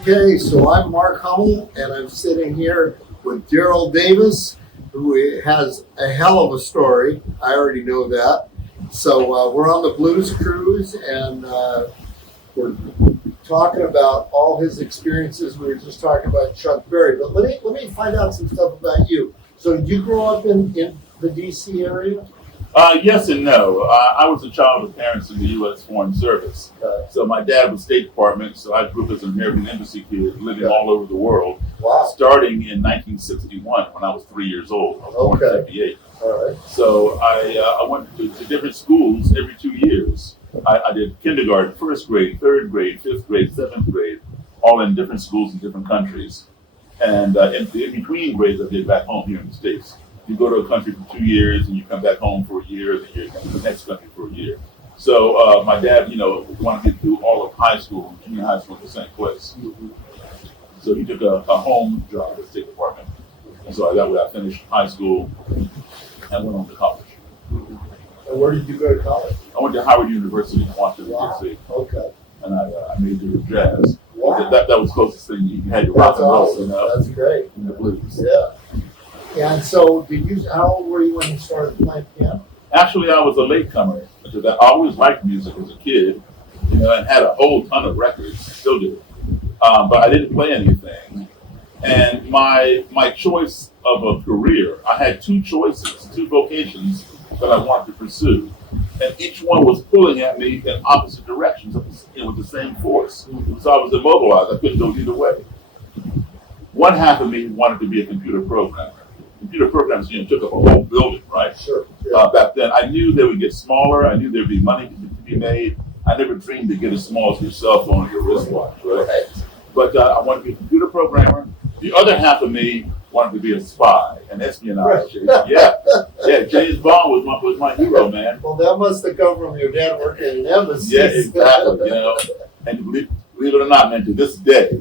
Okay, so I'm Mark Hummel, and I'm sitting here with Daryl Davis, who has a hell of a story. I already know that. So we're on the Blues Cruise, and we're talking about all his experiences. We were just talking about Chuck Berry, but let me find out some stuff about you. So did you grow up in the D.C. area? Yes and no. I was a child of parents in the U.S. Foreign Service. So my dad was State Department, so I grew up as an American Embassy kid living all over the world. Wow. Starting in 1961 when I was 3 years old. I was born in 58. All right. So I went to different schools every 2 years. I did kindergarten, first grade, third grade, fifth grade, seventh grade, all in different schools in different countries. And in between grades, I did back home here in the States. You go to a country for 2 years and you come back home for a year, then you come to the next country for a year. So my dad, wanted me to do all of high school, junior high school in the same place. So he took a home job at the State Department. And so that way I finished high school and went on to college. And where did you go to college? I went to Howard University in Washington, D.C. Okay. And I majored in jazz. Wow. That was the closest thing you had to rock and roll, awesome. That's great. in the blues. Yeah. And so, how old were you when you started playing piano? Actually, I was a latecomer because I always liked music as a kid, and had a whole ton of records, still do. But I didn't play anything. And my choice of a career, I had two choices, two vocations that I wanted to pursue. And each one was pulling at me in opposite directions with the same force. So I was immobilized. I couldn't go either way. One half of me wanted to be a computer programmer. Computer programs, took up a whole building, right? Sure. Yeah. Back then, I knew they would get smaller. I knew there'd be money to be made. I never dreamed to get as small as your cell phone or your wristwatch, right? But I wanted to be a computer programmer. The other half of me wanted to be a spy, an espionage. Right. Yeah. James Bond was my hero, man. Well, that must have come from your dad working in an embassy. Yeah, exactly. And believe it or not, man, to this day,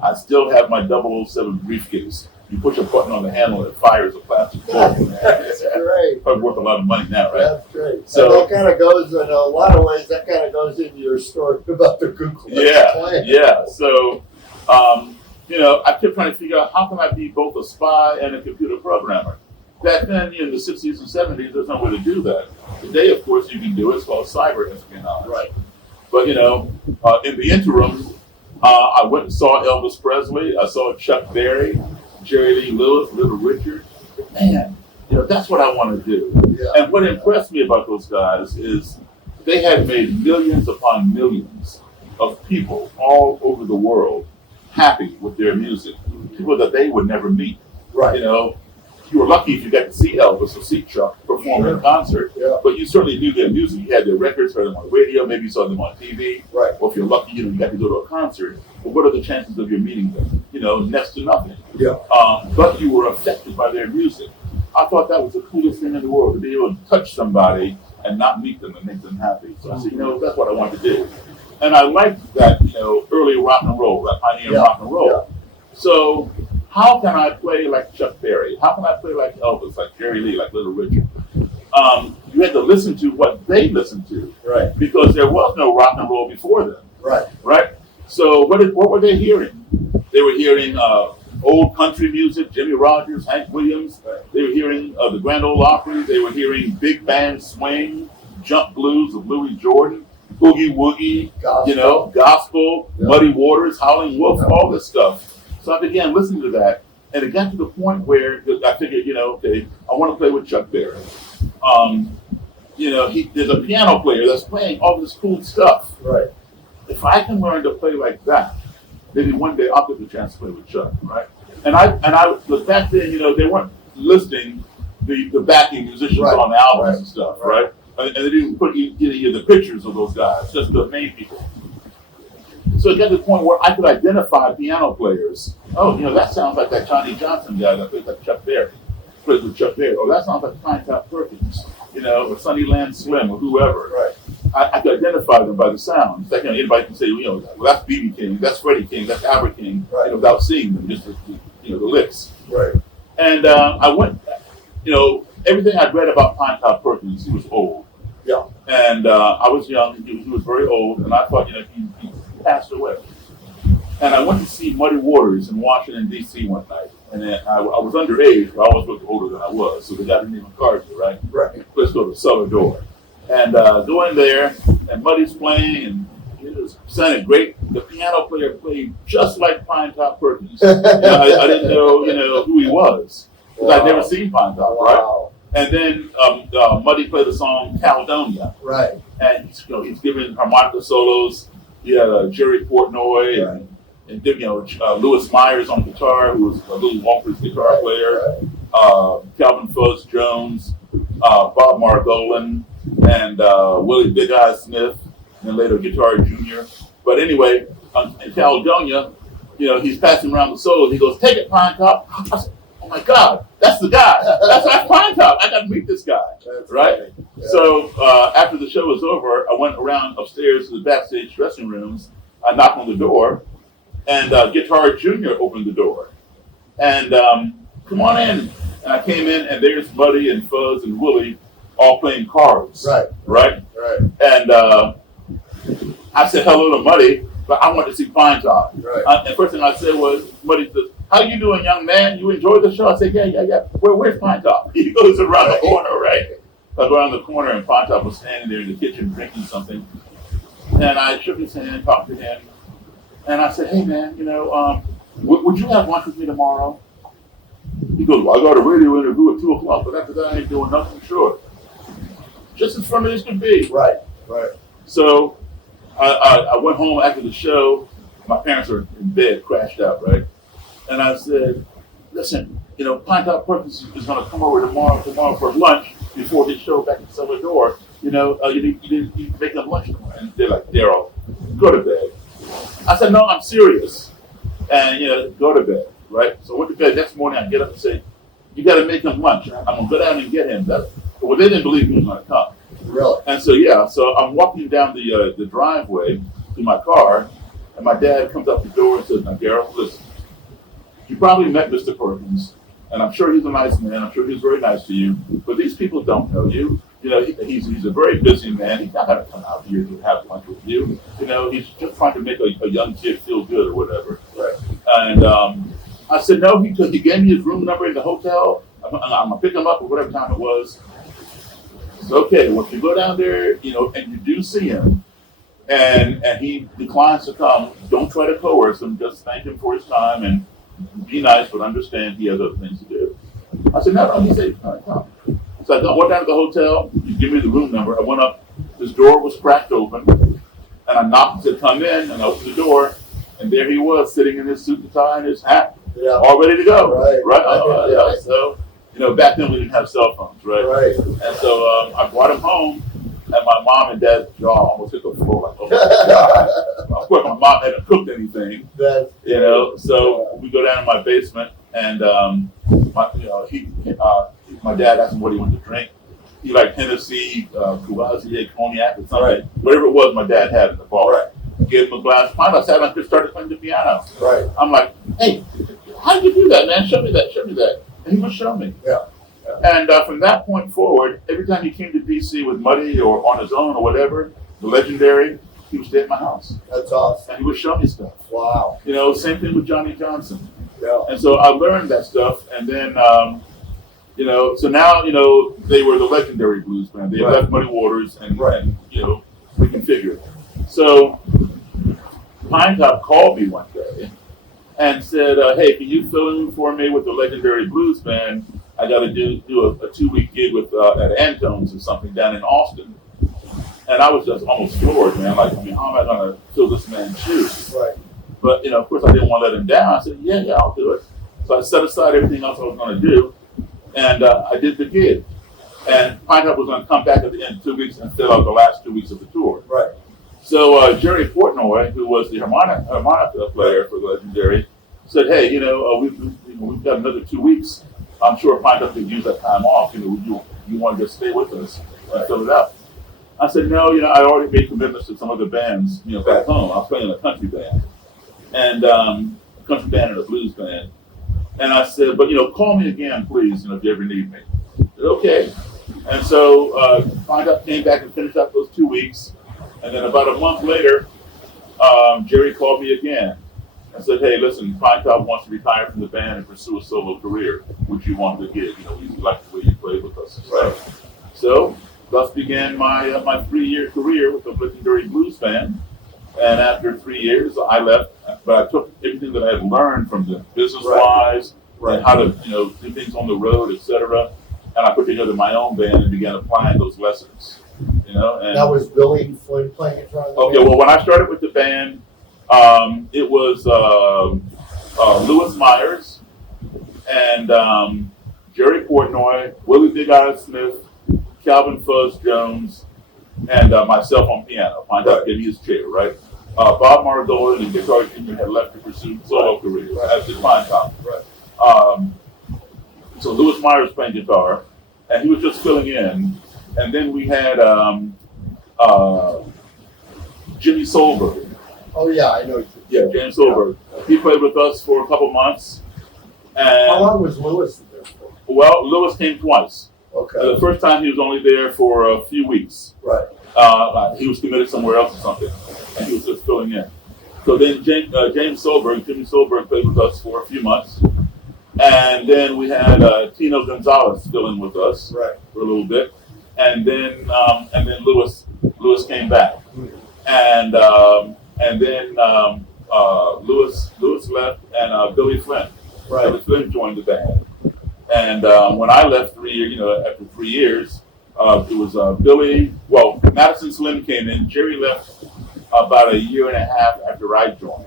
I still have my 007 briefcase. You push a button on the handle and it fires a plastic bullet. That's great. Probably worth a lot of money now, right? That's great. So that kind of goes, in a lot of ways, that kind of goes into your story about the Ku Klux Klan. Yeah. So, I kept trying to figure out how can I be both a spy and a computer programmer. Back then, in the 60s and 70s, there's no way to do that. Today, of course, you can do it. It's called cyber espionage. Right. But, in the interim, I went and saw Elvis Presley. I saw Chuck Berry, Jerry Lee Lewis, Little Richard. Man, that's what I want to do. Yeah. And what impressed me about those guys is they had made millions upon millions of people all over the world happy with their music. People that they would never meet. Right. You were lucky if you got to see Elvis or see Chuck perform in a concert, but you certainly knew their music. You had their records, heard them on the radio, maybe you saw them on TV. Right. Or if you're lucky, you got to go to a concert. But what are the chances of you meeting them? Next to nothing. Yeah. But you were affected by their music. I thought that was the coolest thing in the world, to be able to touch somebody and not meet them and make them happy. So I said, that's what I want to do. And I liked that, early rock and roll, that pioneer rock and roll. Yeah. So how can I play like Chuck Berry? How can I play like Elvis, like Jerry Lee, like Little Richard? You had to listen to what they listened to. Right. Because there was no rock and roll before them. Right. So what were they hearing? They were hearing old country music, Jimmy Rogers, Hank Williams. Right. They were hearing the Grand Ole Opry. They were hearing big band swing, jump blues of Louis Jordan, boogie-woogie, gospel, Muddy Waters, Howling Wolf, all this stuff. So I began listening to that, and it got to the point where I figured, okay, I want to play with Chuck Berry. There's a piano player that's playing all this cool stuff. Right. If I can learn to play like that, maybe one day I'll get the chance to play with Chuck, right? And I was back then, they weren't listing the backing musicians on albums and stuff, right? And they didn't put the pictures of those guys, just the main people. So it got to the point where I could identify piano players. Oh, that sounds like that Johnny Johnson guy that plays like Chuck Berry. Plays with Chuck Berry. Oh, that sounds like Pine Top Perkins, or Sunnyland Slim or whoever. Right. I could identify them by the sounds. Like, anybody can say, well, that's B.B. King, that's Freddie King, that's Albert King, without seeing them, just the licks. Right. And I went, everything I'd read about Pine Top Perkins, he was old. Yeah. And I was young, he was very old, and I thought, he passed away. And I went to see Muddy Waters in Washington, D.C. one night. And then I was underage, but I always looked older than I was. So the guy didn't even card me, right? Right. Let's go to the cellar door. And go in there, and Muddy's playing, and it sounded great. The piano player played just like Pine Top Perkins. I didn't know, who he was. Because I'd never seen Pine Top, right? And then Muddy played the song Caledonia. Right. And he's giving harmonica solos. He had Jerry Portnoy and Lewis Myers on guitar, who was Little Walker's guitar player. Calvin Fuzz Jones, Bob Margolin, and Willie Big Eye Smith, and later Guitar Junior. But anyway, in Caledonia, he's passing around the solos. He goes, "Take it, Pine Top." I said, "Oh my God, that's the guy. That's Pine Top. I got to meet this guy." That's right? Yeah. So after the show was over, I went around upstairs to the backstage dressing rooms. I knocked on the door, and Guitar Junior opened the door. And come on in. And I came in, and there's Buddy and Fuzz and Willie all playing cards. Right? And I said hello to Muddy, but I wanted to see Pine Top. Right. And first thing I said was, Muddy says, "How you doing, young man? You enjoyed the show?" I said, yeah. Where's Pine Top? He goes around the corner, right? I go around the corner, and Pine Top was standing there in the kitchen drinking something. And I shook his hand, talked to him, and I said, "Hey, man, would you have lunch with me tomorrow?" He goes, "Well, I got a radio interview at 2 o'clock, but after that, I ain't doing nothing short." Just as friendly as can be. Right. So I went home after the show. My parents are in bed, crashed out, right? And I said, "Listen, Pine Top Perkins is going to come over tomorrow for lunch before his show back at Cellar Door. You need to make them lunch tomorrow." And they're like, "Daryl, go to bed." I said, "No, I'm serious." And, go to bed, right? So I went to bed. Next morning, I get up and say, "You got to make him lunch. I'm going to go down and get him." Well, they didn't believe he was going to come. Really? And so I'm walking down the driveway to my car, and my dad comes up the door and says, "Now, Daryl, listen, you probably met Mr. Perkins, and I'm sure he's a nice man. I'm sure he's very nice to you, but these people don't know you. He's a very busy man. He's not going to come out here to have lunch with you. He's just trying to make a young kid feel good or whatever." Right. And I said, "No, he gave me his room number in the hotel. I'm going to pick him up at whatever time it was." It's okay. Well, if you go down there, and you do see him, and he declines to come, don't try to coerce him. Just thank him for his time and be nice, but understand he has other things to do." I said, "No." He said, "All right, come." So I went down to the hotel. You give me the room number. I went up. His door was cracked open, and I knocked and said, "Come in." And I opened the door, and there he was, sitting in his suit and tie and his hat, all ready to go. Right. So, back then we didn't have cell phones, right? Right. And so I brought him home, and my mom and dad's jaw almost hit the floor. Like, "Oh my God." Of course, my mom hadn't cooked anything, So we go down to my basement, and my dad asked him what he wanted to drink. He liked Hennessy, Courvoisier, cognac, or something. Right. Whatever it was, my dad had in the bar. Right. Gave him a glass. Finally, I sat down and started playing the piano. Right. I'm like, "Hey, how did you do that, man? Show me that. And he would show me. Yeah. And from that point forward, every time he came to DC with Muddy or on his own or whatever, the legendary, he would stay at my house. That's awesome. And he would show me stuff. Wow. Same thing with Johnny Johnson. Yeah. And so I learned that stuff. And then, so now, they were the legendary blues band. They left Muddy Waters and reconfigured. So Pine Top called me one day and said, "Hey, can you fill in for me with the legendary blues band? I got to do a 2-week gig with at Antone's or something down in Austin." And I was just almost floored, man. Like, how am I going to fill this man's shoes? Right. But, of course, I didn't want to let him down. I said, yeah, I'll do it. So I set aside everything else I was going to do, and I did the gig. And Pine Top was going to come back at the end of 2 weeks and fill out the last 2 weeks of the tour. Right. So Jerry Portnoy, who was the harmonica player for the legendary, said, "Hey, we've got another 2 weeks. I'm sure Pine Top could use that time off. You want to just stay with us and fill it out?" I said, "No, I already made commitments to some other bands, back home. I was playing in a country band, and a country band and a blues band." And I said, "But call me again, please, if you ever need me." I said, "Okay." And so Pine Top came back and finished up those 2 weeks, and then about a month later, Jerry called me again, I said, hey, listen, Pine Top wants to retire from the band and pursue a solo career. Would you want to give? We like the way you played with us. Right. So thus began my 3-year career with the legendary blues band. And after 3 years, I left, but I took everything that I had learned from the business-wise, and how to do things on the road, etc. And I put together my own band and began applying those lessons. And that was Billy Flynn playing guitar. Okay, well, when I started with the band, it was Lewis Myers and Jerry Portnoy, Willie Big Eye Smith, Calvin Fuzz Jones, and myself on piano. Pine Top gave me his chair, right? Bob Margolis and Guitar Jr. had left to pursue solo careers, as did Pine Top. Right. So Lewis Myers playing guitar, and he was just filling in. And then we had Jimmy Solberg. Oh yeah, I know. Yeah, James Solberg. He played with us for a couple months. And how long was Lewis there for? Well, Lewis came twice. Okay. The first time he was only there for a few weeks. Right. He was committed somewhere else or something, and he was just filling in. So then Jimmy Solberg played with us for a few months. And then we had Tino Gonzalez fill in with us for a little bit. And then Lewis came back. And then Lewis left, and Billy Flynn. Billy Flynn joined the band. And when I left after 3 years, it was Billy. Well, Madison Slim came in. Jerry left about a year and a half after I joined,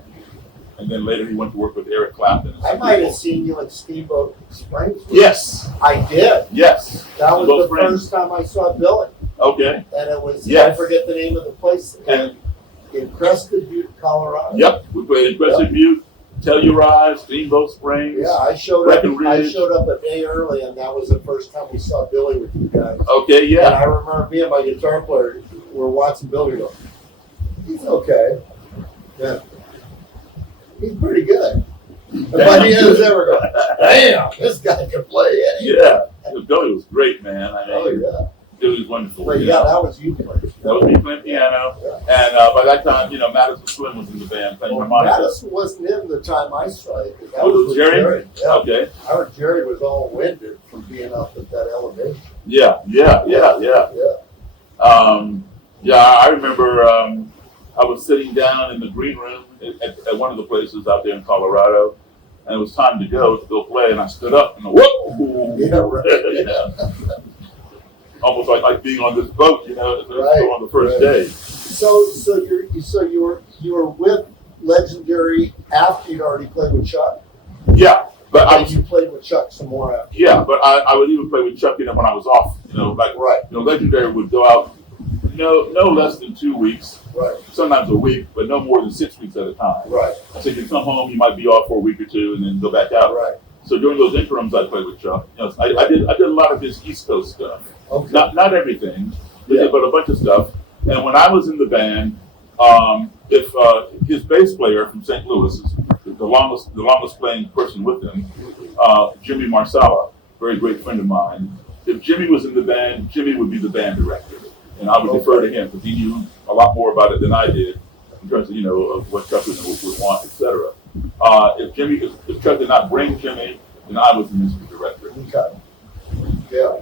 and then later he went to work with Eric Clapton. I might have seen you at Steamboat Springs. Yes, I did. Yes, that was the first time I saw Billy. Okay, and it was I forget the name of the place. And in Crested Butte, Colorado. Yep, we played in Crested Butte. Telluride, Steamboat Springs. Yeah, I showed up a day early, and that was the first time we saw Billy with you guys. Okay, yeah. And I remember me and my guitar player were watching Billy go, he's okay. Yeah. He's pretty good. And by the end of the ever go, damn, this guy can play anything. Yeah. Billy was great, man. I mean, oh, yeah. Billy was wonderful. But yeah, that was you playing. That was me playing piano. Yeah. And by that time, Madison Slim was in the band playing harmonica. Madison wasn't in the time I saw it. That was Jerry? Yeah. Okay. I heard Jerry was all winded from being up at that elevation. Yeah. I remember I was sitting down in the green room at one of the places out there in Colorado, and it was time to go play, and I stood up and whoa! Yeah, right. Yeah. Almost like being on this boat, on the first day. So you were with Legendary after you'd already played with Chuck. Yeah, but you played with Chuck some more after. Yeah, but I would even play with Chuck, when I was off. Legendary would go out, no less than 2 weeks. Right. Sometimes a week, but no more than 6 weeks at a time. Right. So you come home, you might be off for a week or two, and then go back out. Right. So during those interims, I played with Chuck. I did a lot of his East Coast stuff. Okay. Not everything, but a bunch of stuff. And when I was in the band, if his bass player from St. Louis is the longest playing person with him, Jimmy Marsala, very great friend of mine. If Jimmy was in the band, Jimmy would be the band director, and I would defer to him because he knew a lot more about it than I did in terms of of what Chuck would want, etc. If Chuck did not bring Jimmy, then I was the music director. Okay. Yeah.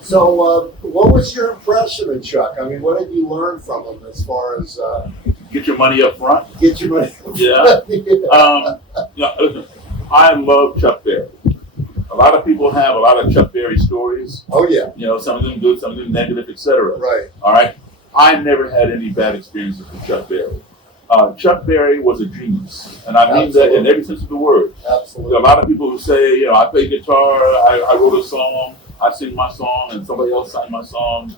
So, what was your impression of Chuck? I mean, what did you learn from him as far as get your money up front? Get your money. Yeah. Listen, I love Chuck Berry. A lot of people have a lot of Chuck Berry stories. Oh yeah. Some of them good, some of them negative, etc. Right. All right. I never had any bad experiences with Chuck Berry. Chuck Berry was a genius, and I mean that in every sense of the word. Absolutely. There are a lot of people who say, I play guitar, I wrote a song, I sing my song, and somebody else sang my song.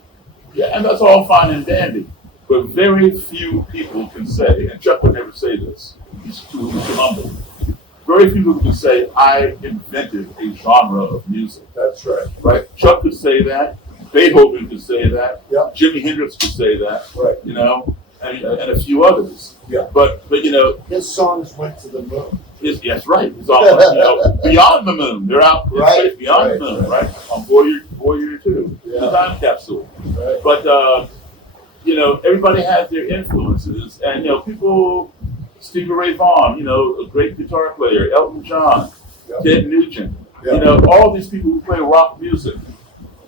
Yeah, and that's all fine and dandy. But very few people can say, and Chuck would never say this, he's too humble. Very few people can say, I invented a genre of music. That's right. Right? Chuck could say that. Beethoven could say that. Yep. Jimi Hendrix could say that. Right. And a few others. Yeah. But his songs went to the moon. That's right. It's all beyond the moon. They're out in space beyond the moon, right? On Voyager 2, the time capsule. Right. But everybody has their influences, and people Stevie Ray Vaughan, a great guitar player, Elton John, Yeah. Ted Nugent, Yeah. all these people who play rock music,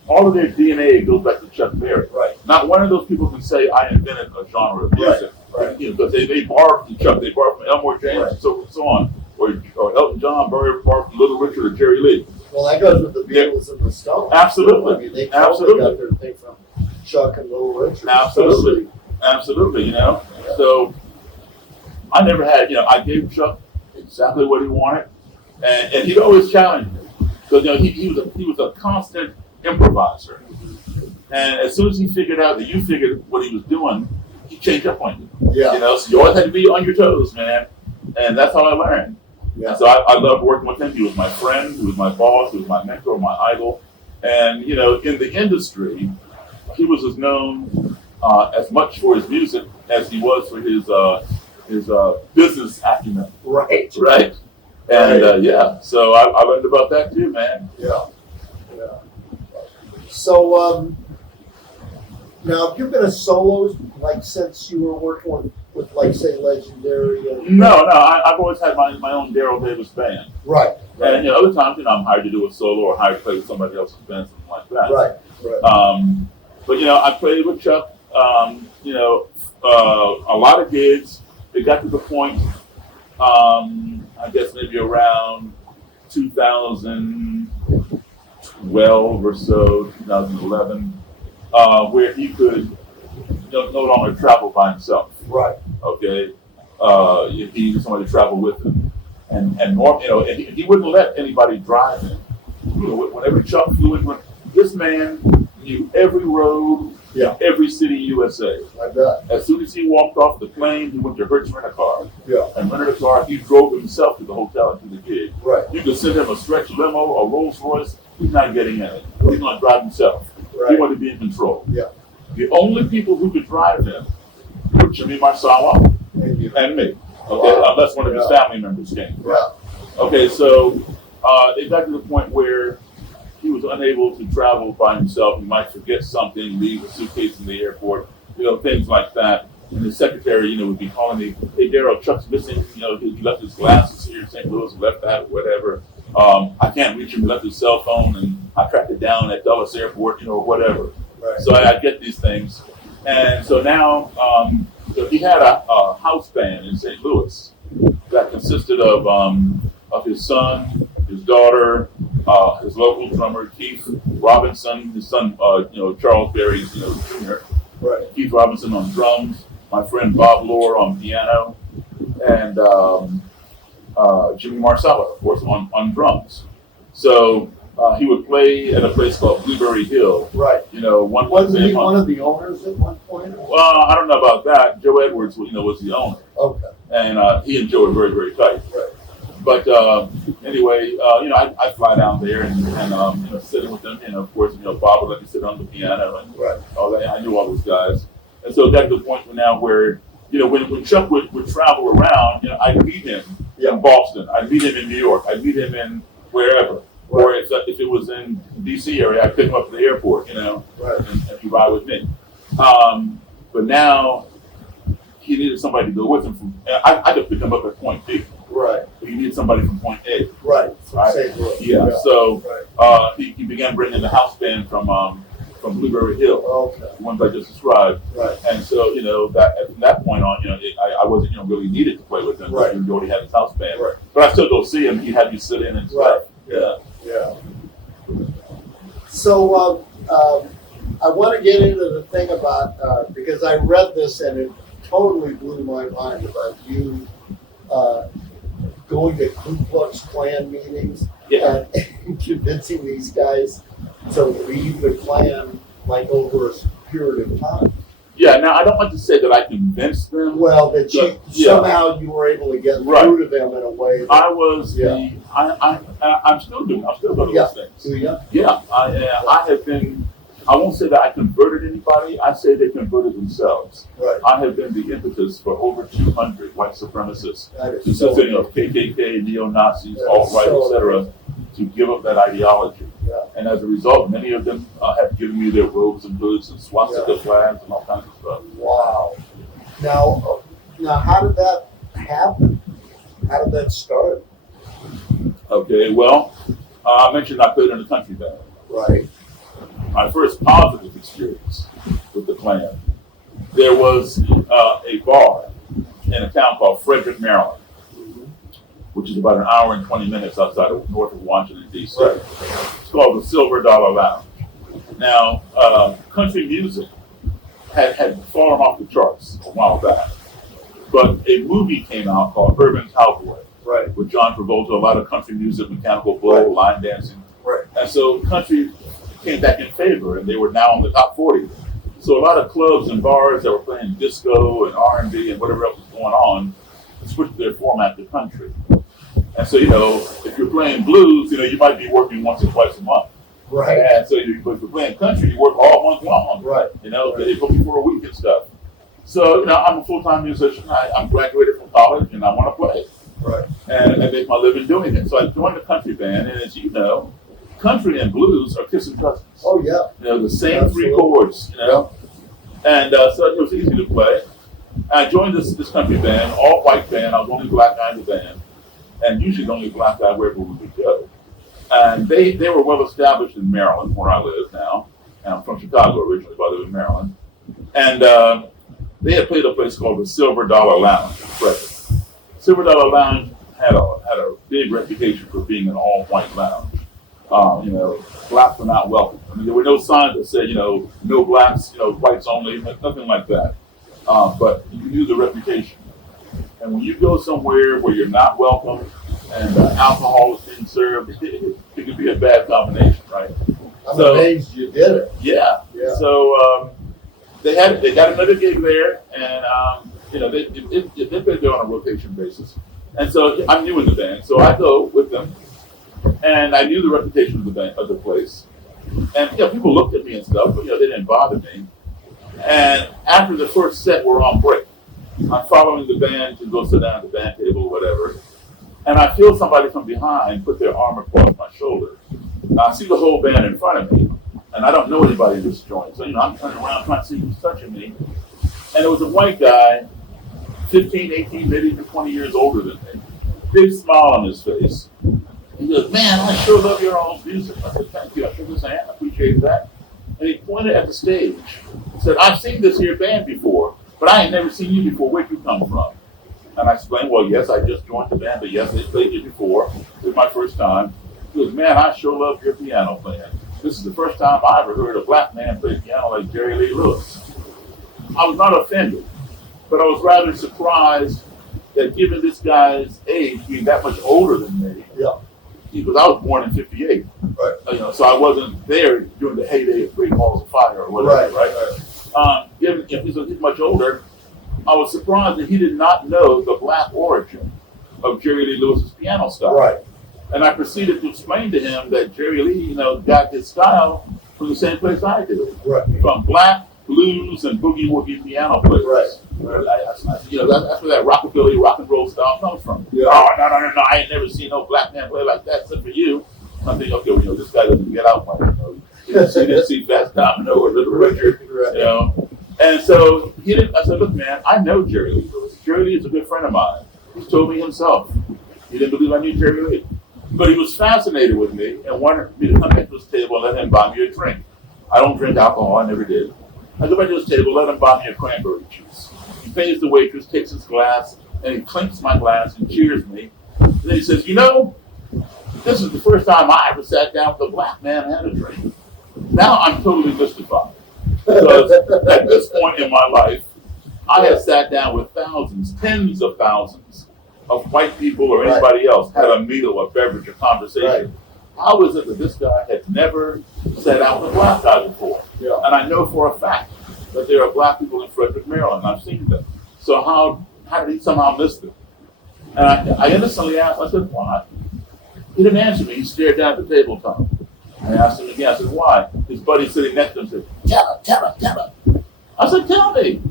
all of their DNA goes back to Chuck Berry. Right. Not one of those people can say, I invented a genre of music. Right. Because they borrowed from Chuck, they borrowed from Elmore James, Right. and so forth and so on. Or Elton John borrowed from Little Richard or Jerry Lee. Well, that goes with the Beatles and the Stones. Absolutely. I mean, they Absolutely. got their thing from Chuck and Little Richard. Absolutely. Absolutely, So I never had, I gave Chuck exactly what he wanted. And he'd always challenge me. Because, he was a constant improviser. And as soon as he figured out that you figured what he was doing, he changed up on you. Yeah. So you always had to be on your toes, man. And that's how I learned. Yeah. And so I loved working with him. He was my friend, he was my boss, he was my mentor, my idol. And, in the industry, he was as known as much for his music as he was for his business acumen. Right. Right. And so I learned about that too, man. Yeah. So now, have you been a solo since you were working with like say Legendary? No, I've always had my own Daryl Davis band. Right. And other times, I'm hired to do a solo or hired to play with somebody else's band, something like that. Right. But I played with Chuck. A lot of gigs. It got to the point, I guess maybe around 2012 or so, 2011, where he could no longer travel by himself. Right. Okay. If he needed somebody to travel with him, and he wouldn't let anybody drive him. Whenever Chuck flew in, this man knew every road, every city USA. I bet. As soon as he walked off the plane, he went to Hertz Rent-A-Car. Yeah. And rented a car. He drove himself to the hotel and to the gig. Right. You could send him a stretch limo, a Rolls Royce. He's not getting in it. He's going to drive himself. Right. He wanted to be in control. Yeah. The only people who could drive him were Jimmy Marsala And you. and me. Okay, Wow. unless one of his family members came. Yeah. Okay, so it got to the point where he was unable to travel by himself. He might forget something, leave a suitcase in the airport, things like that. And the secretary, would be calling me, hey, Daryl, Chuck's missing. He left his glasses here in St. Louis, left that, whatever. I can't reach him. He left his cell phone, and I tracked it down at Dulles Airport, whatever. Right. So I get these things. And so now he had a house band in St. Louis that consisted of his son, his daughter, his local drummer, Keith Robinson, his son, Charles Berry, Jr., Right. Keith Robinson on drums, my friend Bob Lohr on piano, and Jimmy Marsala, of course, on drums. So he would play at a place called Blueberry Hill. Right. One Wasn't Wednesday he a one month. of the owners at one point? Well, I don't know about that. Joe Edwards, was the owner, Okay. and he and Joe were very, very tight. Right. But anyway, I fly down there and sitting with them, and of course, Bob would let me sit on the piano and Right. all that. I knew all those guys, and so it got to the point now where when Chuck would travel around, I'd meet him in Boston, I'd meet him in New York, I'd meet him in wherever. Right. Or if it was in D.C. area, I'd pick him up at the airport, Right. and he ride with me. But now he needed somebody to go with him. I could pick him up at point B. Right. He needed somebody from point A. Right. From Right. St. Louis. Yeah. So Right. he began bringing the house band from Blueberry Hill, Okay. the ones I just described. Right. And so that from that point on, I wasn't really needed to play with him. Right. He already had his house band. Right. But I still go see him. He'd have you sit in and stuff. Right. Yeah. Yeah. So I want to get into the thing about because I read this and it totally blew my mind about you going to Ku Klux Klan meetings and convincing these guys to leave the Klan over a period of time. Yeah. Now I don't like to say that I convinced them. Well, that you somehow you were able to get through to them in a way. That, I was I'm still doing those things. do you? Yeah, I have been. I won't say that I converted anybody. I say they converted themselves. Right. I have been the impetus for over 200 white supremacists, That is so consisting of KKK, neo-Nazis, alt-right, etc., to give up that ideology. Yeah. And as a result, many of them have given me their robes and hoods and swastika flags and all kinds of stuff. Wow. Now, how did that happen? How did that start? Okay, well, I mentioned I played in a country band. Right. My first positive experience with the Klan, there was a bar in a town called Frederick, Maryland, which is about an hour and 20 minutes outside of north of Washington, D.C. Right. It's called the $Silver Lounge. Now, country music had fallen off the charts a while back, but a movie came out called Urban Cowboy, Right. with John Travolta, a lot of country music, mechanical bull, Right. line dancing. Right. And so country came back in favor, and they were now in the top 40. So a lot of clubs and bars that were playing disco and R&B and whatever else was going on switched their format to country. And so, if you're playing blues, you might be working once or twice a month. Right. And so if you're playing country, you work all month long. Right. They book you for a week and stuff. So, I'm a full-time musician. I'm graduated from college, and I want to play. Right. And I make my living doing it. So I joined a country band, and as you know, country and blues are kissing cousins. Oh yeah. The same Absolutely. three chords. And so it was easy to play. I joined this country band, all white band. I was the only black guy in the band, and usually the only black guy wherever we would go. And they were well established in Maryland, where I live now. And I'm from Chicago originally, but I live in Maryland. And they had played a place called the $Silver Lounge in Frederick. $Silver Lounge had a big reputation for being an all-white lounge. Blacks were not welcome. I mean, there were no signs that said, no blacks, whites only, nothing like that. But you knew the reputation. And when you go somewhere where you're not welcome and alcohol is being served, it could be a bad combination, right? I'm amazed you did it. Yeah. Yeah. So they got another gig there, and they've been there on a rotation basis. And so I'm new in the band, so I go with them, and I knew the reputation of the place. And people looked at me and stuff, but they didn't bother me. And after the first set, we're on break. I'm following the band to go sit down at the band table or whatever, and I feel somebody from behind put their arm across my shoulder. Now I see the whole band in front of me, and I don't know anybody in this joint. So I'm turning around trying to see who's touching me, and it was a white guy, 15, 18, maybe even 20 years older than me. Big smile on his face. He goes, "Man, I sure love your own music." I said, "Thank you, I shook his hand, I appreciate that." And he pointed at the stage. He said, "I've seen this here band before, but I ain't never seen you before. Where'd you come from?" And I explained, "Well, yes, I just joined the band, but yes, they played you before. It was my first time." He goes, "Man, I sure love your piano playing. This is the first time I ever heard a black man play piano like Jerry Lee Lewis." I was not offended, but I was rather surprised that given this guy's age, being that much older than me, because I was born in '58, Right. So I wasn't there during the heyday of Great Balls of Fire or whatever, right? Given he's much older, I was surprised that he did not know the black origin of Jerry Lee Lewis's piano style. Right. And I proceeded to explain to him that Jerry Lee, got his style from the same place I did, Right. from black, blues, and boogie-woogie piano players. Right. That's where that rockabilly, rock and roll style comes from. Yeah. Oh, no, I ain't never seen no black man play like that except for you. I'm thinking, okay, this guy doesn't get out much. He didn't see Fats Domino or Little Richard, Right. And so I said, "Look, man, I know Jerry Lee Lewis. Jerry Lee is a good friend of mine. He's told me himself. He didn't believe I knew Jerry Lee. But he was fascinated with me and wanted me to come back to his table and let him buy me a drink. I don't drink alcohol, I never did. I go back to his table, let him buy me a cranberry juice. He pays the waitress, takes his glass, and he clinks my glass and cheers me. And then he says, this is the first time I ever sat down with a black man and had a drink. Now I'm totally mystified. Because at this point in my life, I had sat down with thousands, tens of thousands of white people or anybody else, had a meal, a beverage, a conversation. Right. How is it that this guy had never sat out with a black guy before? Yeah. And I know for a fact that there are black people in Frederick, Maryland. I've seen them. So how did he somehow miss them? And I innocently asked, I said, why? He didn't answer me. He stared down at the tabletop. I asked him again. I said, why? His buddy sitting next to him said, tell him. I said, tell me.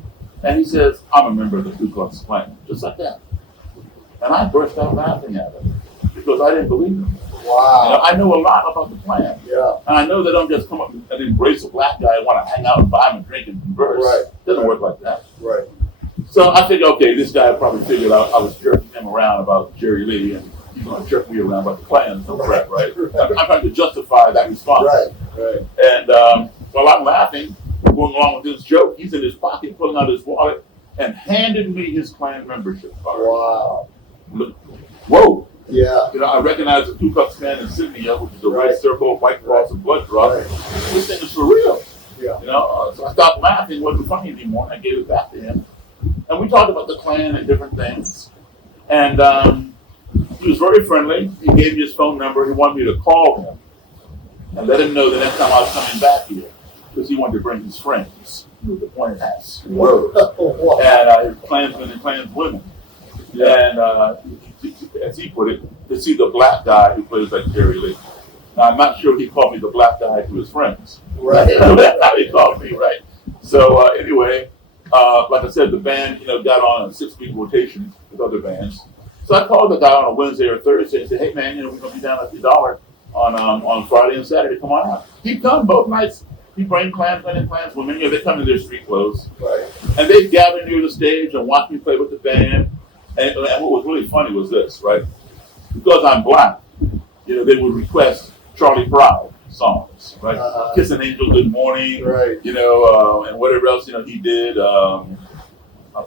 And he says, I'm a member of the Ku Klux Klan. Just like that. And I burst out laughing at him because I didn't believe him. Wow. I know a lot about the Klan. Yeah. And I know they don't just come up and embrace a black guy and want to hang out and buy him a drink and converse. Right. It doesn't work like that. Right. So I figured, okay, this guy probably figured out I was jerking him around about Jerry Lee, and he's going to jerk me around about the Klan and some crap, right? I'm trying to justify that response. Right. And while I'm laughing, going along with this joke, he's in his pocket, pulling out his wallet, and handed me his Klan membership card. Wow. Look, whoa. Yeah. You know, I recognize the Ku Klux Klan insignia, which is the red circle, white cross, and blood drop. Right. This thing is for real. Yeah. You know, so I stopped laughing. It wasn't funny anymore, and I gave it back to him. And we talked about the Klan and different things. And he was very friendly. He gave me his phone number. He wanted me to call him and let him know the next time I was coming back here, because he wanted to bring his friends with the pointed hats. Whoa. And his Klansmen and Klanswomen. And as he put it, to see the black guy who plays like Jerry Lee. Now, I'm not sure he called me the black guy to his friends. Right. That's how he called me, right? So anyway, like I said, the band, you know, got on a 6-week rotation with other bands. So I called the guy on a Wednesday or Thursday and said, hey man, you know, we're gonna be down at the $1 on Friday and Saturday. Come on out. He'd come both nights. He'd bring Klansmen and Klanswomen. You know, they come in their street clothes. Right. And they'd gather near the stage and watch me play with the band. And what was really funny was this, right? Because I'm black, you know, they would request Charlie Pride songs, right? Kiss an Angel Good Morning, Right. you know, and whatever else, you know, he did,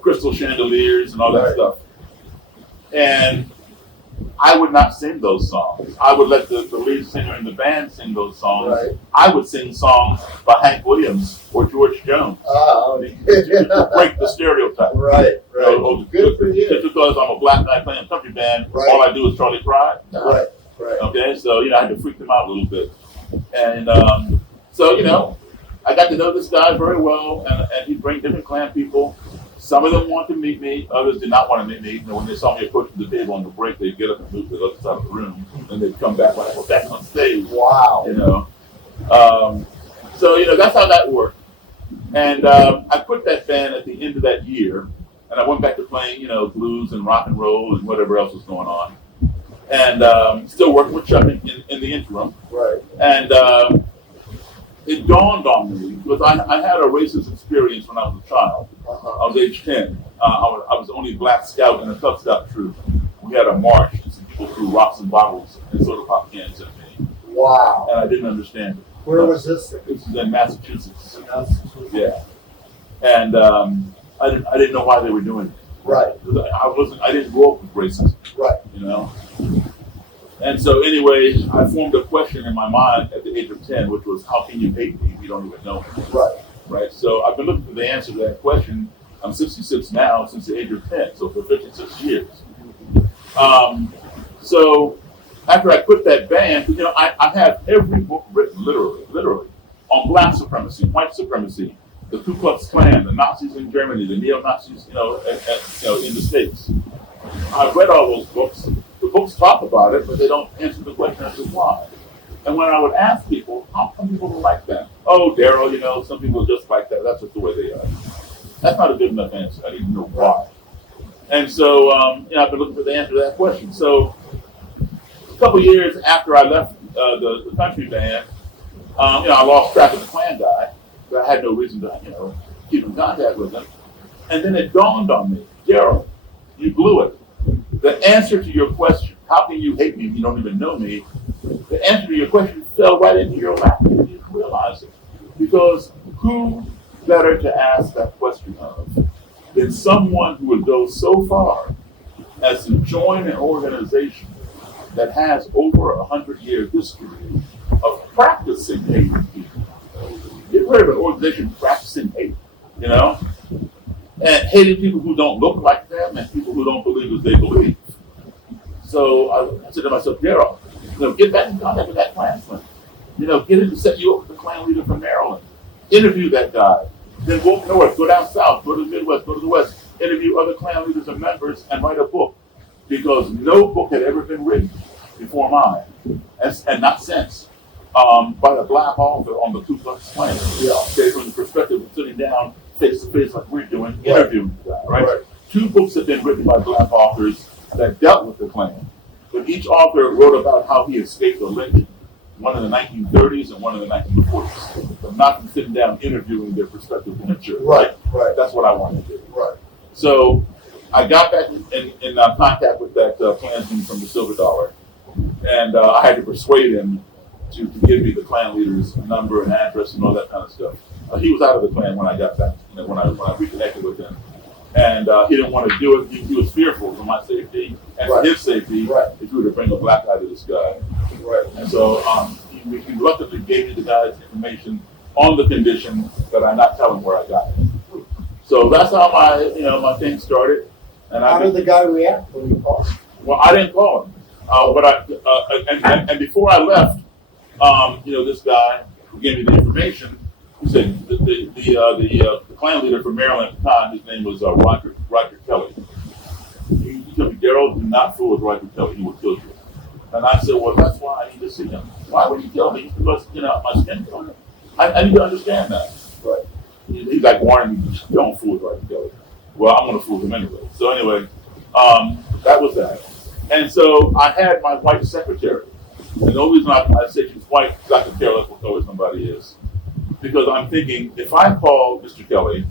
Crystal Chandeliers and all that Right. stuff. And I would not sing those songs. I would let the lead singer in the band sing those songs. Right. I would sing songs by Hank Williams or George Jones to break the stereotype. Right. You know, Good for you. Just because I'm a black guy playing a country band, Right. all I do is Charlie Pride. Right. Okay, so you know I had to freak them out a little bit, and so you know I got to know this guy very well, and he'd bring different Klan people. Some of them wanted to meet me, others did not want to meet me. You know, when they saw me approaching the table on the break, they'd get up and move to the other side of the room, and they'd come back when I go back on stage. Wow. You know, so you know that's how that worked. And I quit that band at the end of that year, and I went back to playing, you know, blues and rock and roll and whatever else was going on. And still working with Chuck in the interim. Right. And it dawned on me, because I had a racist experience when I was a child. I was age 10. I was the only black scout in a Cub Scout troop. We had a march, and some people threw rocks and bottles and soda pop cans at me. Wow. And I didn't understand it. Where was this? This was in Massachusetts. Yeah. And I didn't know why they were doing it. Right. I didn't grow up with racism. Right. You know? And so anyway, I formed a question in my mind at the age of 10, which was, how can you hate me if you don't even know me? Right. Right? So I've been looking for the answer to that question. I'm 66 now, since the age of 10, so for 56 years. So after I quit that band, you know, I have every book written literally, on black supremacy, white supremacy, the Ku Klux Klan, the Nazis in Germany, the neo-Nazis, you know, in the States. I've read all those books. The books talk about it, but they don't answer the question as to why. And when I would ask people, how come people don't like that? Oh, Daryl, you know, some people just like that. That's just the way they are. That's not a good enough answer. I need to know why. And so, you know, I've been looking for the answer to that question. So, a couple years after I left the country band, you know, I lost track of the Klan guy, but I had no reason to, you know, keep in contact with him. And then it dawned on me, Daryl, you blew it. The answer to your question, how can you hate me if you don't even know me? The answer to your question fell right into your lap. You didn't realize it. Because who better to ask that question of than someone who would go so far as to join an organization that has over 100-year history of practicing hating people. You ever heard of an organization practicing hate, you know? And hating people who don't look like them and people who don't believe as they believe. So I said to myself, Daryl, you know, get back in contact with that Klansman. You know, get him to set you up with the Klan leader from Maryland. Interview that guy. Then go up north, go down south, go to the Midwest, go to the West, interview other Klan leaders and members, and write a book. Because no book had ever been written before mine, and not since, by a black author on the Ku Klux Klan. Yeah. Okay, from the perspective of sitting down face to face like we're doing, interviewing the guy, right? 2 books have been written by black authors that dealt with the Klan. But each author wrote about how he escaped a lynching, one in the 1930s and one in the 1940s. But not from sitting down interviewing their prospective lyncher. Right. That's what I wanted to do. Right. So I got back in contact with that Klansman from the Silver Dollar, and I had to persuade him to give me the Klan leader's number and address and all that kind of stuff. He was out of the Klan when I got back, when I reconnected with him. And he didn't want to do it. He was fearful for my safety and for his safety if we were to bring a black guy to this guy. Right. And so he reluctantly gave me the guy's information on the condition that I not tell him where I got it. So that's how my thing started. And How did the guy react when you called? Well, I didn't call him, and before I left, this guy who gave me the information, he said the Klan leader from Maryland at the time, his name was Roger Kelly. He told me, Daryl, do not fool with Roger Kelly, he will kill you. And I said, well, that's why I need to see him. Why would he kill me? Because my skin color. I need to understand that. Right. He's like warning me, don't fool with Roger Kelly. Well, I'm going to fool him anyway. So anyway, that was that. And so I had my white secretary. And the only reason I say she's white is I can care less what color somebody is. Because I'm thinking, if I call Mr. Kelly,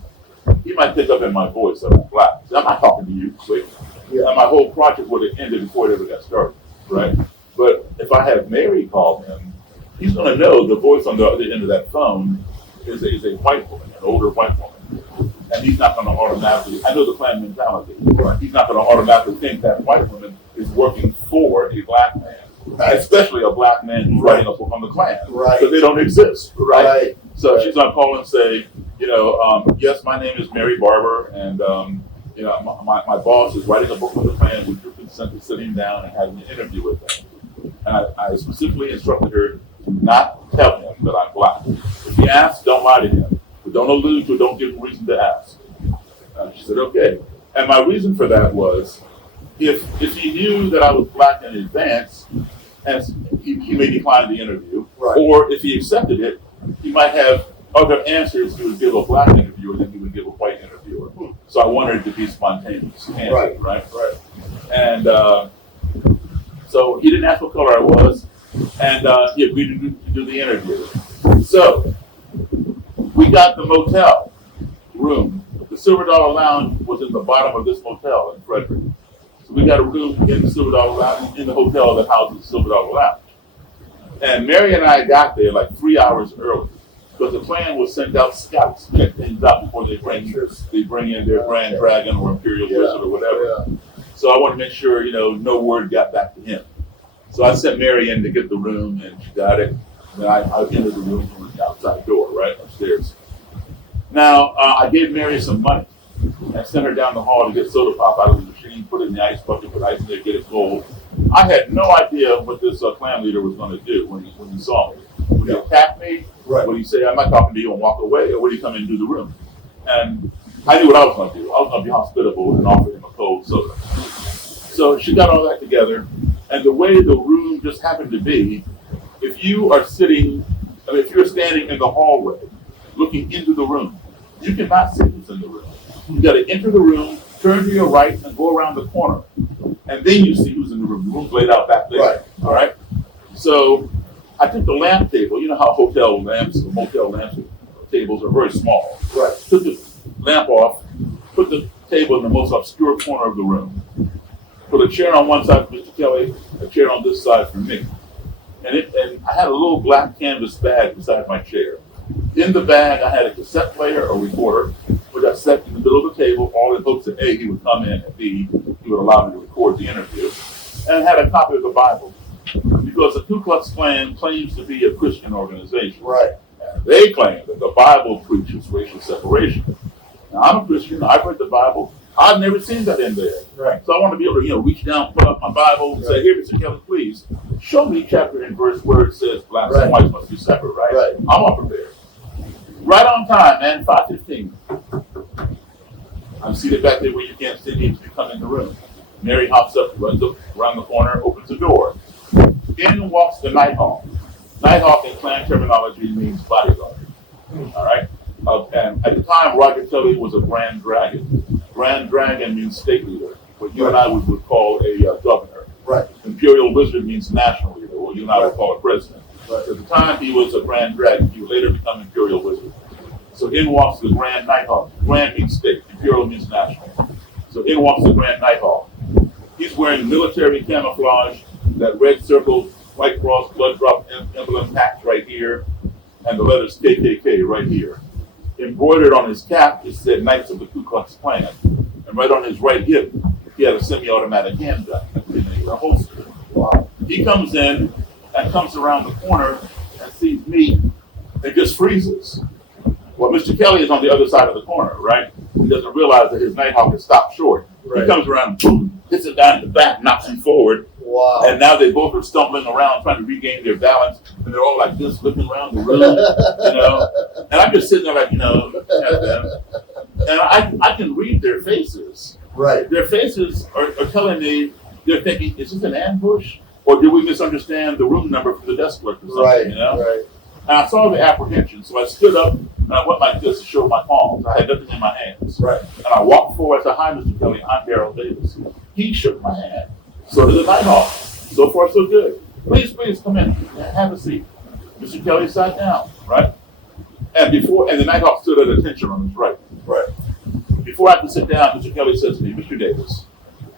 he might pick up in my voice that I'm black. I'm not talking to you quick. Yeah. And my whole project would have ended before it ever got started, right? But if I have Mary call him, he's going to know the voice on the other end of that phone is a white woman, an older white woman. And he's not going to automatically, I know the Klan mentality, right? He's not going to automatically think that white woman is working for a black man, especially a black man who's writing a book on the Klan, because they don't exist, right? So she's going to call and say, yes, my name is Mary Barber, and my boss is writing a book on the Klan. Would you consent to sitting down and having an interview with him? And I specifically instructed her to not tell him that I'm black. If he asks, don't lie to him. But don't allude to it, don't give him reason to ask. She said, okay. And my reason for that was, if he knew that I was black in advance, and he may decline the interview, or if he accepted it, he might have other answers he would give a black interviewer than he would give a white interviewer. So I wanted it to be spontaneous answers, right? And so he didn't ask what color I was, and he agreed to do the interview. So we got the motel room. The Silver Dollar Lounge was in the bottom of this motel in Frederick. So we got a room in the Silver Dollar Lounge, in the hotel that houses the Silver Dollar Lounge. And Mary and I got there like 3 hours early, because the Klan will send out scouts to check things out before they bring in their Grand Dragon or Imperial Wizard or whatever. So I wanted to make sure, no word got back to him. So I sent Mary in to get the room, and she got it. And I entered the room from the outside door, right upstairs. Now, I gave Mary some money. I sent her down the hall to get soda pop out of the machine, put it in the ice bucket, put ice in there, get it cold. I had no idea what this Klan leader was going to do when he saw me. Would he attack me? Would he say, I'm not talking to you, and walk away? Or would he come in and do the room? And I knew what I was going to do. I was going to be hospitable and offer him a cold soda. So she got all that together. And the way the room just happened to be, if you're standing in the hallway looking into the room, you cannot see who's in the room. You got to enter the room, turn to your right, and go around the corner. And then you see who's in the room. The room's laid out back there. All right? So I took the lamp table. You know how motel lamps tables are very small. Took the lamp off, put the table in the most obscure corner of the room. Put a chair on one side for Mr. Kelly, a chair on this side for me. And I had a little black canvas bag beside my chair. In the bag, I had a cassette player, a recorder, which I set in the middle of the table, all in hopes that A, he would come in, and B, he would allow me to record the interview. And I had a copy of the Bible, because the Ku Klux Klan claims to be a Christian organization. And they claim that the Bible preaches racial separation. Now, I'm a Christian. I've read the Bible. I've never seen that in there. So I want to be able to, reach down, pull up my Bible, and say, here, Mr. Kelly, please, show me chapter and verse where it says blacks and whites must be separate, I'm up prepared. Right on time, man, 5:15. I'm seated back there where you can't see me until you come in the room. Mary hops up, runs up around the corner, opens the door. In walks the Nighthawk. Nighthawk in Klan terminology means bodyguard. All right? And at the time, Roger Kelly was a Grand Dragon. Grand Dragon means state leader, what you and I would call a governor. Imperial Wizard means national leader, what you and I would call a president. At the time, he was a Grand Dragon. He would later become Imperial Wizard. So in walks the Grand Nighthawk. Grand means state. Imperial means national. So in walks the Grand Nighthawk. He's wearing military camouflage, that red circle, white cross, blood drop emblem patch right here, and the letters KKK right here. Embroidered on his cap, it said Knights of the Ku Klux Klan. And right on his right hip, he had a semi-automatic handgun in a holster. Wow. He comes in and comes around the corner and sees me and just freezes. Well, Mr. Kelly is on the other side of the corner, right? He doesn't realize that his Nighthawk has stopped short. Right. He comes around, boom, hits him down in the back, knocks him forward. Wow. And now they both are stumbling around trying to regain their balance. And they're all like this, looking around the room, you know. And I'm just sitting there like, you know, looking at them. And I can read their faces. Right. Their faces are telling me, they're thinking, is this an ambush? Or did we misunderstand the room number for the desk clerk or something, Right. you know? Right. And I saw the apprehension, so I stood up and I went like this to show my palms. I had nothing in my hands. Right. And I walked forward. I said, "Hi, Mr. Kelly. I'm Daryl Davis." He shook my hand. So did the Nighthawk. So far, so good. Please come in. Have a seat. Mr. Kelly sat down, right? And the Nighthawk stood at attention on his right. Right. Before I could sit down, Mr. Kelly says to me, "Mr. Davis,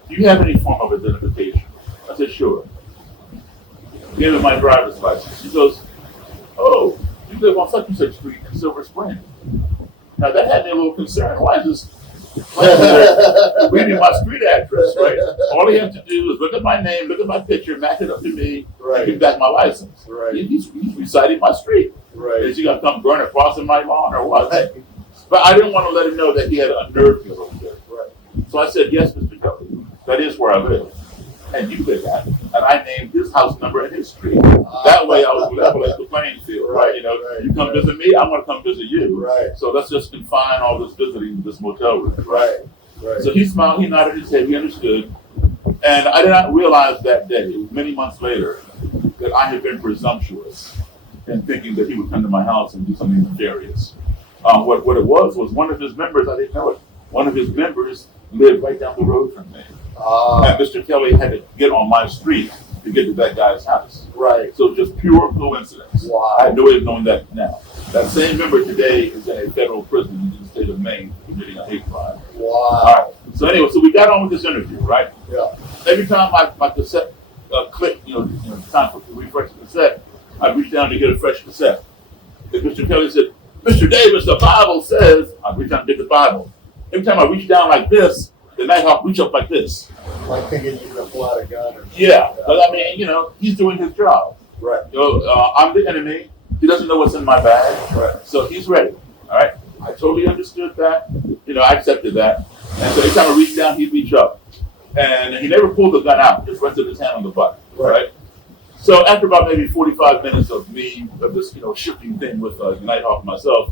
do you have any form of identification?" I said, "Sure." Gave him my driver's license. He goes, "Oh, you live on such and such street in Silver Spring." Now that had me a little concerned. Why is this reading my street address, right? All he has to do is look at my name, look at my picture, match it up to me, Right. and give back my license. Right. He's reciting my street. Right. Is he gonna come burn across in my lawn or what? Right. But I didn't want to let him know that he had unnerved me a little bit. Right. So I said, "Yes, Mr. Kelly, that is where I live. And you live at." And I named his house number and his street. That way I was leveling the playing field, right? You know, Right. you come visit me, I'm going to come visit you. Right. So let's just confine all this visiting to this motel room, right? Right. Right. So he smiled, he nodded his head, he understood. And I did not realize that day, many months later, that I had been presumptuous in thinking that he would come to my house and do something nefarious. What it was one of his members, I didn't know it, one of his members lived right down the road from me. And Mr. Kelly had to get on my street to get to that guy's house. Right. So just pure coincidence. Wow. I had no way of knowing that now. That same member today is in a federal prison in the state of Maine for committing a hate crime. Wow. All right. So anyway, so we got on with this interview, right? Yeah. Every time my cassette clicked, time for refresh the cassette, I'd reach down to get a fresh cassette. If Mr. Kelly said, "Mr. Davis, the Bible says," I'd reach out and get the Bible. Every time I reach down like this, the Nighthawk reach up like this. Like thinking you can pull out a gun. Yeah. But I mean, he's doing his job. Right. I'm the enemy. He doesn't know what's in my bag. Right. So he's ready. All right. I totally understood that. I accepted that. And so every time I reached down, he'd reach up. And he never pulled the gun out, just rested his hand on the butt. Right. So after about maybe 45 minutes of this, shifting thing with Nighthawk and myself,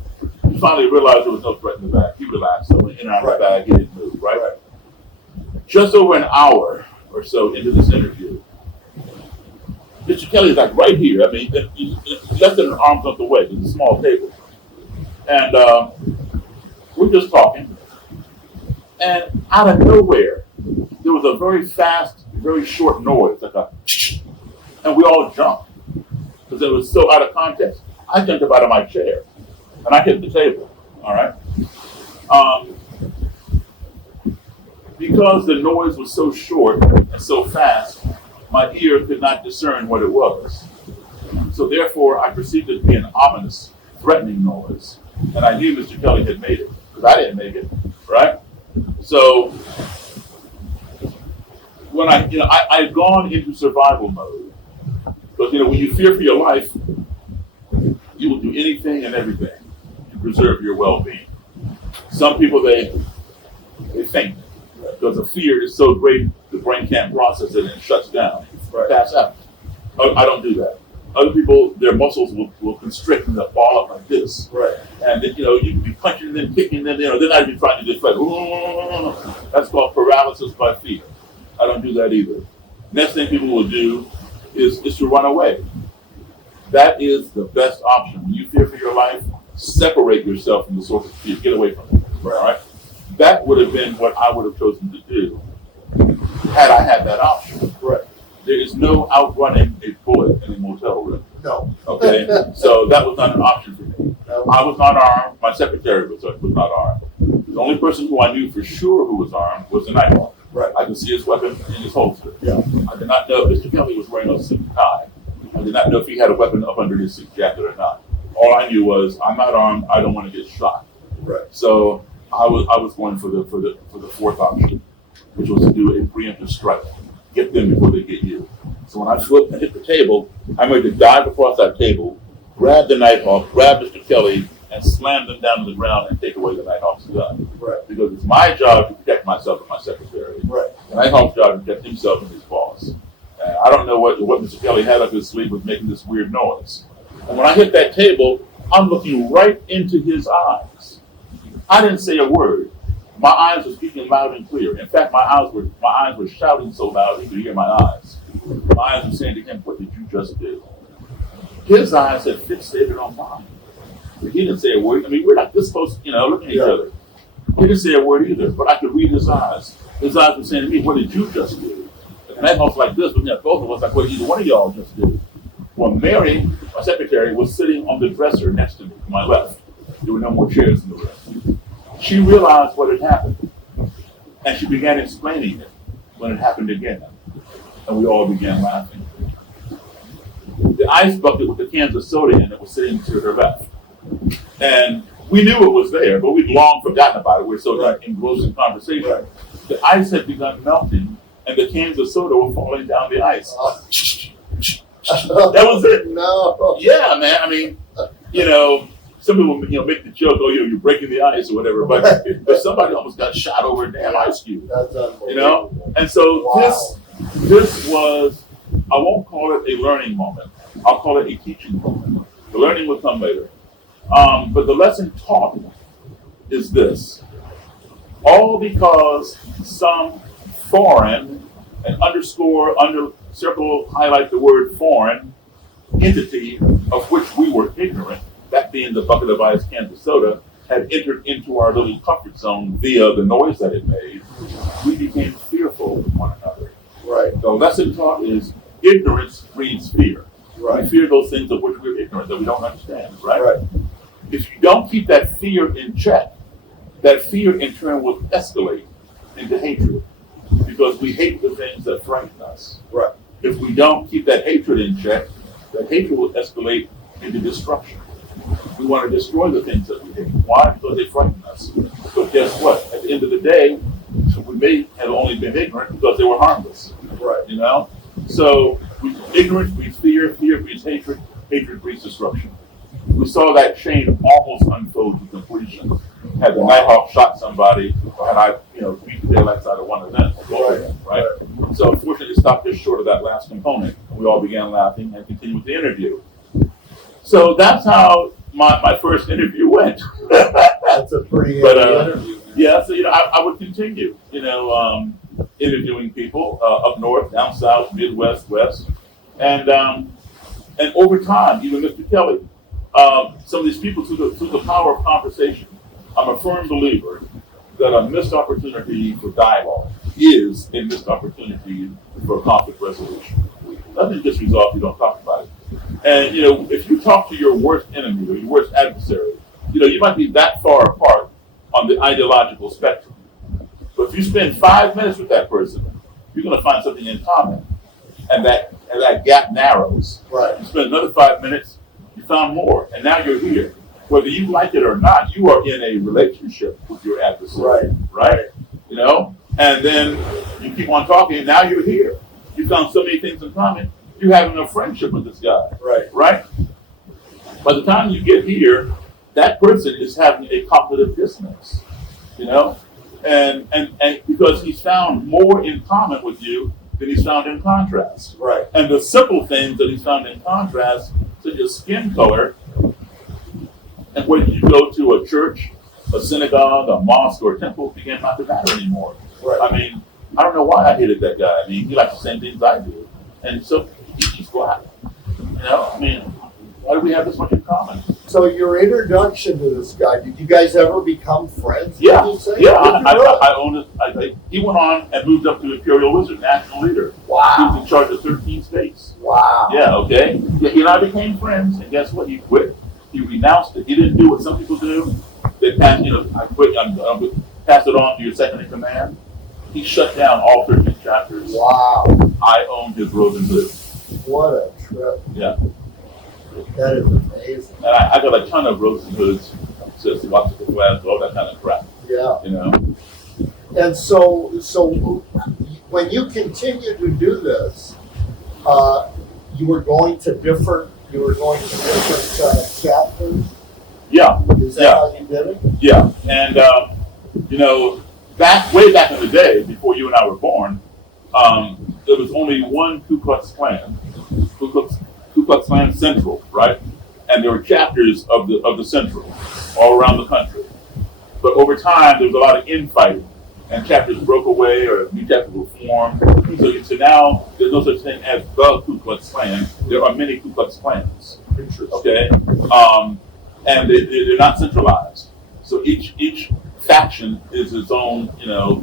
he finally realized there was no threat in the bag. He relaxed. So in and out of the bag, he didn't move. Right. Just over an hour or so into this interview, Mr. Kelly is like right here. I mean, he's less than an arm's length away. There's a small table. And we're just talking. And out of nowhere, there was a very fast, very short noise, like a and we all jumped because it was so out of context. I jumped up out of my chair and I hit the table. All right. Because the noise was so short and so fast, my ear could not discern what it was. So therefore, I perceived it to be an ominous, threatening noise. And I knew Mr. Kelly had made it, because I didn't make it, right? So when I had gone into survival mode, because when you fear for your life, you will do anything and everything to preserve your well-being. Some people, they faint. Because the fear is so great, the brain can't process it and it shuts down. Right. Pass out. I don't do that. Other people, their muscles will constrict and they'll ball up like this. Right. And then, you can be punching them, kicking them, they're not even trying to deflect. That's called paralysis by fear. I don't do that either. Next thing people will do is to run away. That is the best option. When you fear for your life, separate yourself from the source of fear. Get away from it. All right? That would have been what I would have chosen to do had I had that option. Right. There is no outrunning a bullet in a motel room. No. Okay? So that was not an option for me. No. I was not armed. My secretary was not armed. The only person who I knew for sure who was armed was the Nighthawk. Right. I could see his weapon in his holster. Yeah. I did not know if Mr. Kelly was wearing a suit and tie. I did not know if he had a weapon up under his suit jacket or not. All I knew was I'm not armed. I don't want to get shot. Right. So I was going for the fourth option, which was to do a preemptive strike, get them before they get you. So when I flipped and hit the table, I'm ready to dive across that table, grab the Nighthawk, grab Mr. Kelly, and slam them down to the ground and take away the Nighthawk's gun. Right. Because it's my job to protect myself and my secretary. Right. The Nighthawk's job to protect himself and his boss. I don't know what Mr. Kelly had up his sleeve was making this weird noise. And when I hit that table, I'm looking right into his eyes. I didn't say a word. My eyes were speaking loud and clear. In fact, my eyes were shouting so loud you could hear my eyes. My eyes were saying to him, "What did you just do?" His eyes had fixated on mine. But he didn't say a word. I mean, we're not this close, looking at each other. He didn't say a word either, but I could read his eyes. His eyes were saying to me, "What did you just do?" And that was like this, but both of us like, "What did either one of y'all just do?" Well, Mary, my secretary, was sitting on the dresser next to me, to my left. There were no more chairs in the room. She realized what had happened, and she began explaining it when it happened again. And we all began laughing. The ice bucket with the cans of soda in it was sitting to her left. And we knew it was there, but we'd long forgotten about it. We were so engrossed in conversation. Right. The ice had begun melting, and the cans of soda were falling down the ice. That was it. No. Yeah, man. I mean, some people, make the joke, "Oh, you're breaking the ice" or whatever. But somebody almost got shot over a damn ice cube. That's unbelievable. And so this was, I won't call it a learning moment. I'll call it a teaching moment. The learning will come later. But the lesson taught is this: all because some foreign, and circle, highlight the word foreign, entity of which we were ignorant, that being the bucket of ice cans of soda, had entered into our little comfort zone via the noise that it made, we became fearful of one another. Right. The lesson taught is ignorance breeds fear. Right. We fear those things of which we're ignorant, that we don't understand, right? Right. If you don't keep that fear in check, that fear in turn will escalate into hatred, because we hate the things that frighten us. Right. If we don't keep that hatred in check, that hatred will escalate into destruction. We want to destroy the things that we hate. Why? Because they frighten us. But guess what? At the end of the day, we may have only been ignorant because they were harmless. Right. So ignorance breeds fear, fear breeds hatred, hatred breeds destruction. We saw that chain almost unfold to completion. Had the Nighthawk shot somebody, and I, beat the daylights out of one of them, right? So unfortunately, it stopped just short of that last component. We all began laughing and continued with the interview. So that's how my first interview went. That's a pretty interview. Yeah, so I would continue, interviewing people up north, down south, Midwest, West, and over time, even Mr. Kelly, some of these people through the power of conversation. I'm a firm believer that a missed opportunity for dialogue is a missed opportunity for conflict resolution. Nothing gets resolved if you don't talk about it. And if you talk to your worst enemy or your worst adversary, you might be that far apart on the ideological spectrum. But if you spend 5 minutes with that person, you're going to find something in common, and that gap narrows. Right. You spend another 5 minutes, you found more, and now you're here. Whether you like it or not, you are in a relationship with your adversary. Right? And then you keep on talking, and now you're here. You found so many things in common. You're having a friendship with this guy. Right? By the time you get here, that person is having a cognitive dissonance. And because he's found more in common with you than he's found in contrast. Right. And the simple things that he's found in contrast, such as skin color, and whether you go to a church, a synagogue, a mosque, or a temple, began not to matter anymore. Right. I mean, I don't know why I hated that guy. I mean, he liked the same things I do. And so he's black. Why do we have this much in common? So your introduction to this guy, did you guys ever become friends? Yeah. Did you say? Yeah. I owned it. He went on and moved up to Imperial Wizard, national leader. Wow. He was in charge of 13 states. Wow. Yeah, okay. He and I became friends, and guess what? He quit He renounced it. He didn't do what some people do. They pass, pass it on to your second in command. He shut down all 13 chapters. Wow. I owned his road and hood. What a trip. Yeah. That is amazing. And I got a ton of roads and hoods, just lots of flags, all that kind of crap. Yeah. You know. And so when you continue to do this, you were going to different chapters? Yeah. Is that how you did it? Yeah. And way back in the day, before you and I were born, there was only one Ku Klux Klan, Ku Klux Klan Central, right? And there were chapters of the Central all around the country. But over time, there was a lot of infighting, and chapters broke away or new chapters were formed. So now there's no such thing as the Ku Klux Klan. There are many Ku Klux Klans. Okay, and they're not centralized. So each faction is its own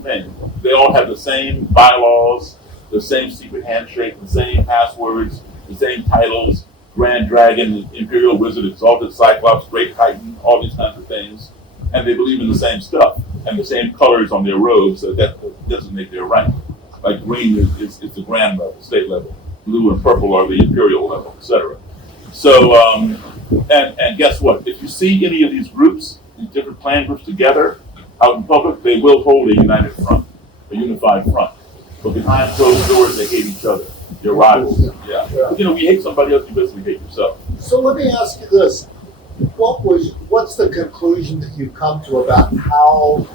thing. They all have the same bylaws, the same secret handshake, the same passwords, the same titles: Grand Dragon, Imperial Wizard, Exalted Cyclops, Great Titan, all these kinds of things. And they believe in the same stuff and the same colors on their robes that designate their rank. Like green is the grand level, state level. Blue and purple are the imperial level, etc. So, and guess what? If you see any of these groups, these different clan groups together out in public, they will hold a united front, a unified front. But behind closed doors, they hate each other. They're rivals. Yeah. But, you hate somebody else, you basically hate yourself. So let me ask you this. What's the conclusion that you come to about how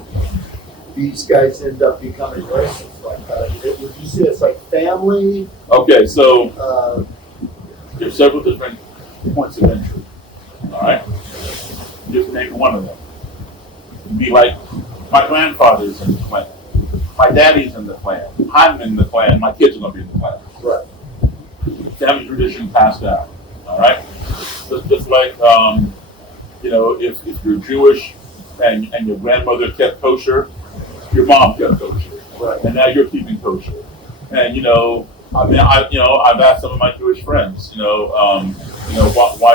these guys end up becoming racist like that? Would you say it's like family? Okay, so there's several different points of entry. All right, just name one of them. It'd be like my grandfather's in the Klan, my daddy's in the Klan, I'm in the Klan, my kids are gonna be in the Klan. Right. Family tradition passed down. All right. Just like if you're Jewish and your grandmother kept kosher, your mom kept kosher, right. And now you're keeping kosher. And I've asked some of my Jewish friends, why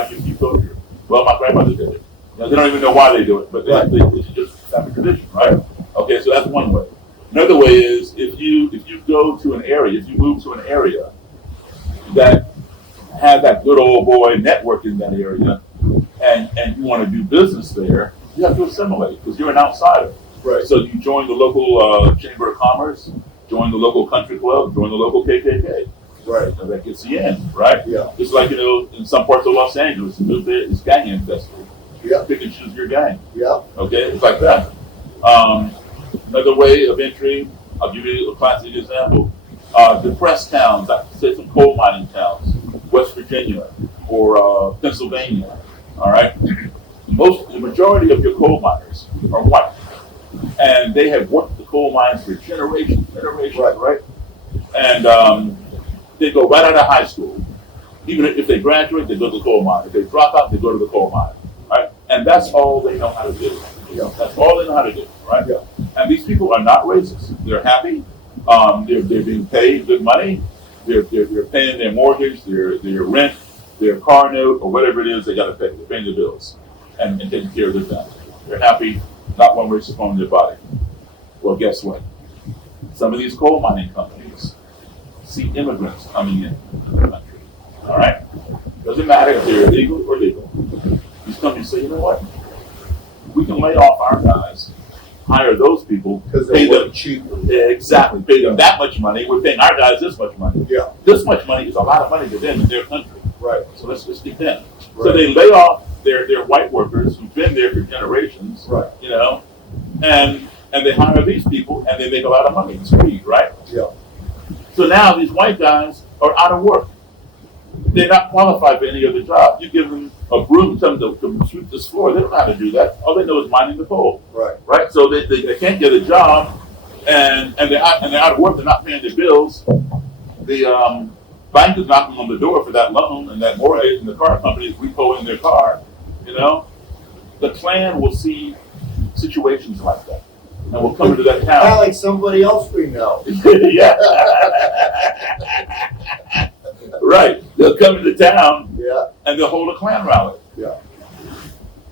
do you keep kosher? Well, my grandmother did it. They don't even know why they do it, but it's just family tradition, right? Okay, so that's one way. Another way is if you go to an area, if you move to an area that have that good old boy network in that area, and you want to do business there, you have to assimilate because you're an outsider. Right. So you join the local Chamber of Commerce, join the local country club, join the local KKK. Right. And that gets you in, right? Yeah. Just like in some parts of Los Angeles, you move there, it's gang infested. Yeah. Pick and choose your gang. Yeah. Okay, it's like that. Another way of entry, I'll give you a classic example. Depressed towns, like say some coal mining towns. West Virginia or Pennsylvania, all right? The majority of your coal miners are white, and they have worked the coal mines for generations, right? And they go right out of high school. Even if they graduate, they go to the coal mine. If they drop out, they go to the coal mine, right? And that's all they know how to do. Yeah. That's all they know how to do, right? Yeah. And these people are not racist. They're happy. They're being paid good money. They're paying their mortgage, their rent, their car note, or whatever it is they got to pay. They're paying the bills and taking care of their family. They're happy, not one racist on their body. Well, guess what? Some of these coal mining companies see immigrants coming in the country. All right? Doesn't matter if they're illegal or legal. These companies say, you know what? We can lay off our guys, hire those people, Because pay they them work cheaper. exactly, pay them that much money. We're paying our guys this much money. Yeah. This much money is a lot of money to them in their country. Right. So let's just get them. Right. So they lay off their white workers who've been there for generations, Right. And they hire these people and they make a lot of money in speed, right? Yeah. So now these white guys are out of work. They're not qualified for any other job. You give them a broom, tell them to sweep this floor. They don't know how to do that. All they know is mining the coal. Right. Right? So they can't get a job, and they're out of work. They're not paying their bills. The bank is knocking on the door for that loan and that mortgage, and the car company is repoing their car. The Klan will see situations like that, and will come into that Kind of town. like somebody else we know. Yeah. Right. They'll come into town Yeah. and they'll hold a Klan rally. Yeah.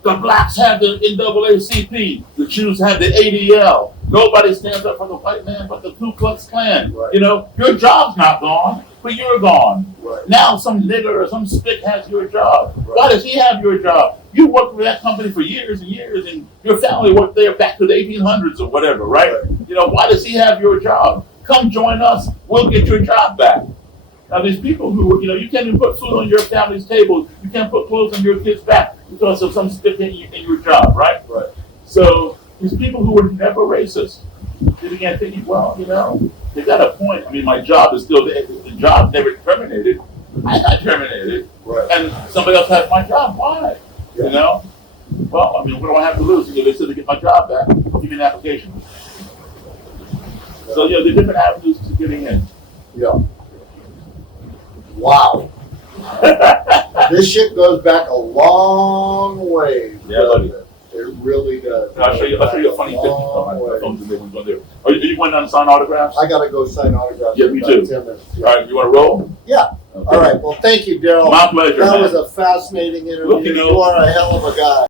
The blacks have the NAACP. The Jews have the ADL. Nobody stands up for the white man but the Ku Klux Klan. Right. You know, your job's not gone, but you're gone. Right. Now some nigger or some spick has your job. Right. Why does he have your job? You worked for that company for years and years, and your family worked there back to the 1800s or whatever, right? Right. You know, why does he have your job? Come join us. We'll get your job back. Now, these people who, you know, you can't even put food on your family's table. You can't put clothes on your kids' back because of some stick in your job, right? Right. So these people who were never racist, they began thinking, well, you know, they got a point. I mean, my job is still there. The job never terminated. I got terminated. Right. And somebody else has my job. Why? Yeah. You know? Well, I mean, what do I have to lose? They said to get my job back, give me an application. So, yeah, there are different avenues to getting in. Yeah. Wow. This shit goes back a long way. Yeah, buddy. It really does. I'll show you a funny picture on my phone today when we go there. Are you going down to sign autographs? I gotta go sign autographs. Yeah, in me about too. 10 minutes. All right, you want to roll? Yeah. Okay. All right. Well, thank you, Daryl. My pleasure, That man. was a fascinating interview. Look, you know- You are a hell of a guy.